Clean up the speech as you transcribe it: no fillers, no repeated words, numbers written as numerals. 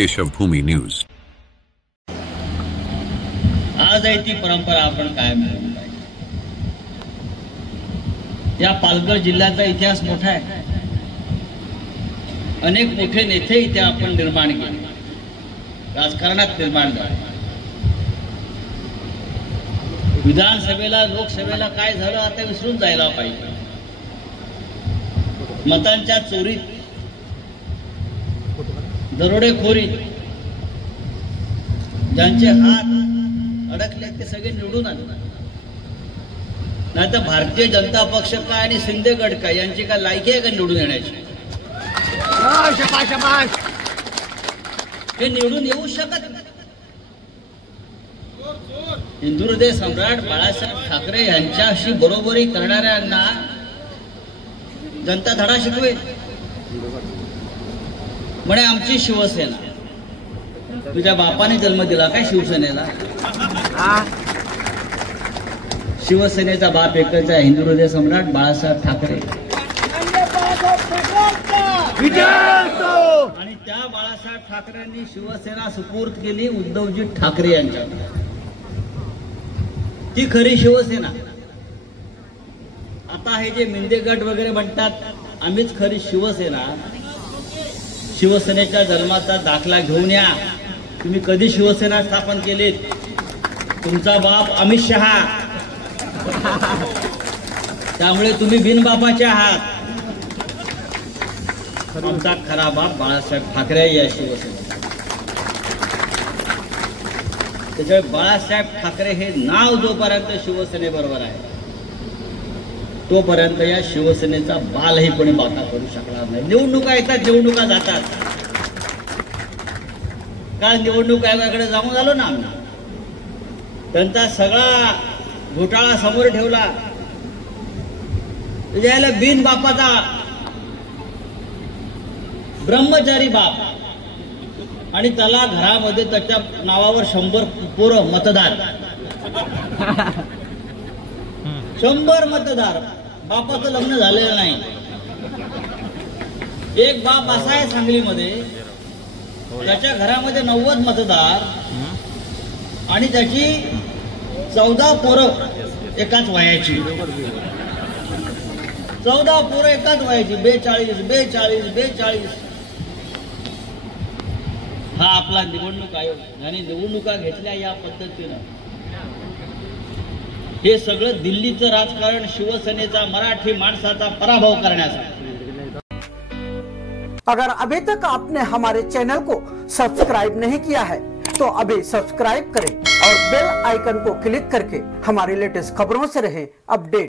केशवभूमी news. आज आहे ती परंपरा आपण कायम ठेवली पाहिजे। या पालघर जिल्ह्याचा इतिहास मोठा आहे। अनेक मोठे नेते इथे आपण निर्माण केले, राजकारणात निर्माण झाले। विधानसभेला लोकसभेला काय झालं आता विसरून जायला पाहिजे। मतांच्या चोरीत, दरोडेखोरीत ज्यांचे हात अडकले ते सगळे निवडून आले, नाही तर भारतीय जनता पक्ष काय आणि शिंदे गट काय यांची काय लायकी आहे का निवडून येण्याची? हे निवडून येऊ शकत नाही। हिंदुहृदय सम्राट बाळासाहेब ठाकरे यांच्याशी बरोबरी करणाऱ्यांना जनता धडा शिकवेल। म्हणे आमची शिवसेना, तुझ्या बापाने जन्म दिला काय शिवसेनेला? शिवसेनेचा बाप एकच आहे, हिंदुहृदय सम्राट बाळासाहेब ठाकरे। आणि त्या बाळासाहेब ठाकरेंनी शिवसेना सुपूर्द केली उद्धवजी ठाकरे यांच्याकडे। ती खरी शिवसेना। आता हे जे मिंदे गट वगैरे म्हणतात आम्हीच खरी शिवसेना, शिवसेनेच्या जन्माचा दाखला घेऊन या। तुम्ही कधी शिवसेना स्थापन केलीत? तुमचा बाप अमित शहा, त्यामुळे तुम्ही बिनबापाचे आहात। आमचा खरा बाप बाळासाहेब ठाकरे या शिवसेना। त्याच्यामुळे बाळासाहेब ठाकरे हे नाव जोपर्यंत शिवसेनेबरोबर आहे तोपर्यंत या शिवसेनेचा बालही कोणी बाका करू शकणार नाही। निवडणुका येतात, निवडणुका जातात। काल निवडणूक आयोगाकडे जाऊन आलो ना आम्ही, त्यांचा सगळा घोटाळा समोर ठेवला। त्याला बिन बापाचा ब्रह्मचारी बाप आणि त्याला घरामध्ये त्याच्या नावावर 100 पोरं मतदार, 100 मतदार। बापाचं लग्न झालेलं नाही। एक बाप असा आहे सांगलीमध्ये, त्याच्या घरामध्ये 90 मतदार आणि त्याची 14 पोरं एकाच वयाची, 14 पोरं एकाच वयाची, 42। हा आपला निवडणूक आयोग आणि निवडणुका घेतल्या या पद्धतीनं। हे सगळं दिल्लीचं राजकारण, शिवसेनेचा मराठी माणसाचा पराभव करण्यासाठी। अगर अभी तक आपने हमारे चैनल को सब्सक्राइब नहीं किया है तो अभी सब्सक्राइब करें और बेल आइकन को क्लिक करके हमारी लेटेस्ट खबरों से रहें अपडेट।